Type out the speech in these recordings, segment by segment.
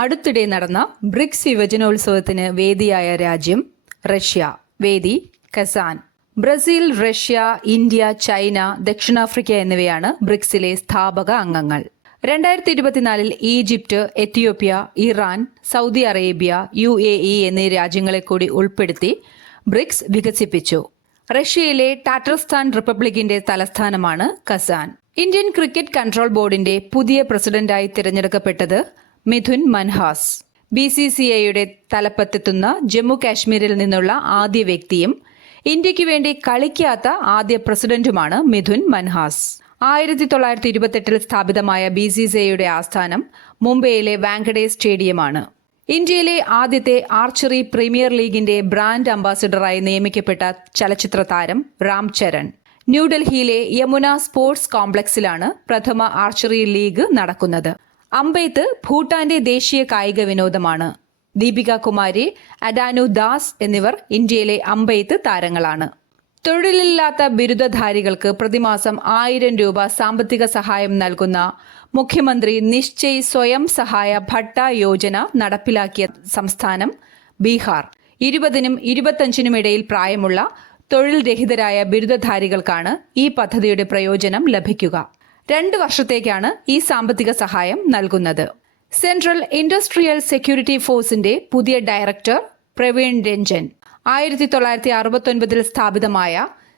അടുത്തിടെ നടന്ന ബ്രിക്സ് യുവജനോത്സവത്തിന് വേദിയായ രാജ്യം റഷ്യ. വേദി Kazan. Brazil, Russia, India, China, ദക്ഷിണാഫ്രിക്ക എന്നിവയാണ് ബ്രിക്സിലെ സ്ഥാപക അംഗങ്ങൾ. 2024 Egypt, Ethiopia, Iran, Saudi Arabia, UAE എന്നീ രാജ്യങ്ങളെ കൂടി ഉൾപ്പെടുത്തി ബ്രിക്സ് വികസിപ്പിച്ചു. റഷ്യയിലെ ടാറ്റർസ്ഥാൻ റിപ്പബ്ലിക്കിന്റെ തലസ്ഥാനമാണ് കസാൻ. ഇന്ത്യൻ ക്രിക്കറ്റ് കൺട്രോൾ ബോർഡിന്റെ പുതിയ പ്രസിഡന്റായി തിരഞ്ഞെടുക്കപ്പെട്ടത് മിഥുൻ മൻഹാസ്. BCCIയുടെ തലപ്പത്തെത്തുന്ന ജമ്മു കാശ്മീരിൽ നിന്നുള്ള ആദ്യ വ്യക്തിയും ഇന്ത്യയ്ക്ക് വേണ്ടി കളിക്കാത്ത ആദ്യ പ്രസിഡന്റുമാണ് മിഥുൻ മൻഹാസ്. 1928 സ്ഥാപിതമായ BCCIയുടെ ആസ്ഥാനം മുംബൈയിലെ വാങ്കഡേ സ്റ്റേഡിയമാണ്. ഇന്ത്യയിലെ ആദ്യത്തെ ആർച്ചറി പ്രീമിയർ ലീഗിന്റെ ബ്രാൻഡ് അംബാസിഡറായി നിയമിക്കപ്പെട്ട ചലച്ചിത്ര താരം രാം ചരൺ. ന്യൂഡൽഹിയിലെ യമുന സ്പോർട്സ് കോംപ്ലക്സിലാണ് പ്രഥമ ആർച്ചറി ലീഗ് നടക്കുന്നത്. അമ്പെയ്ത്ത് ഭൂട്ടാന്റെ ദേശീയ കായിക വിനോദമാണ്. ദീപിക കുമാരി, അഡാനു ദാസ് എന്നിവർ ഇന്ത്യയിലെ അമ്പെയ്ത്ത് താരങ്ങളാണ്. തൊഴിലില്ലാത്ത ബിരുദധാരികൾക്ക് പ്രതിമാസം 1000 രൂപ സാമ്പത്തിക സഹായം നൽകുന്ന മുഖ്യമന്ത്രി നിശ്ചയ് സ്വയം സഹായ ഭട്ട യോജന നടപ്പിലാക്കിയ സംസ്ഥാനം ബീഹാർ. 20നും 25നും ഇടയിൽ പ്രായമുള്ള തൊഴിൽ രഹിതരായ ബിരുദധാരികൾക്കാണ് ഈ പദ്ധതിയുടെ പ്രയോജനം ലഭിക്കുക. 2 വർഷത്തേക്കാണ് ഈ സാമ്പത്തിക സഹായം നൽകുന്നത്. സെൻട്രൽ ഇൻഡസ്ട്രിയൽ സെക്യൂരിറ്റി ഫോഴ്സിന്റെ പുതിയ ഡയറക്ടർ പ്രവീൺ രഞ്ജൻ. 1969 സ്ഥാപിതമായ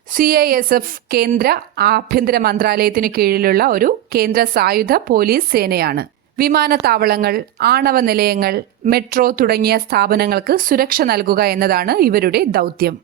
CISF കേന്ദ്ര ആഭ്യന്തര മന്ത്രാലയത്തിനു കീഴിലുള്ള ഒരു കേന്ദ്ര സായുധ പോലീസ് സേനയാണ്. വിമാനത്താവളങ്ങൾ, ആണവ നിലയങ്ങൾ, മെട്രോ തുടങ്ങിയ സ്ഥാപനങ്ങൾക്ക് സുരക്ഷ നൽകുക എന്നതാണ് ഇവരുടെ ദൗത്യം.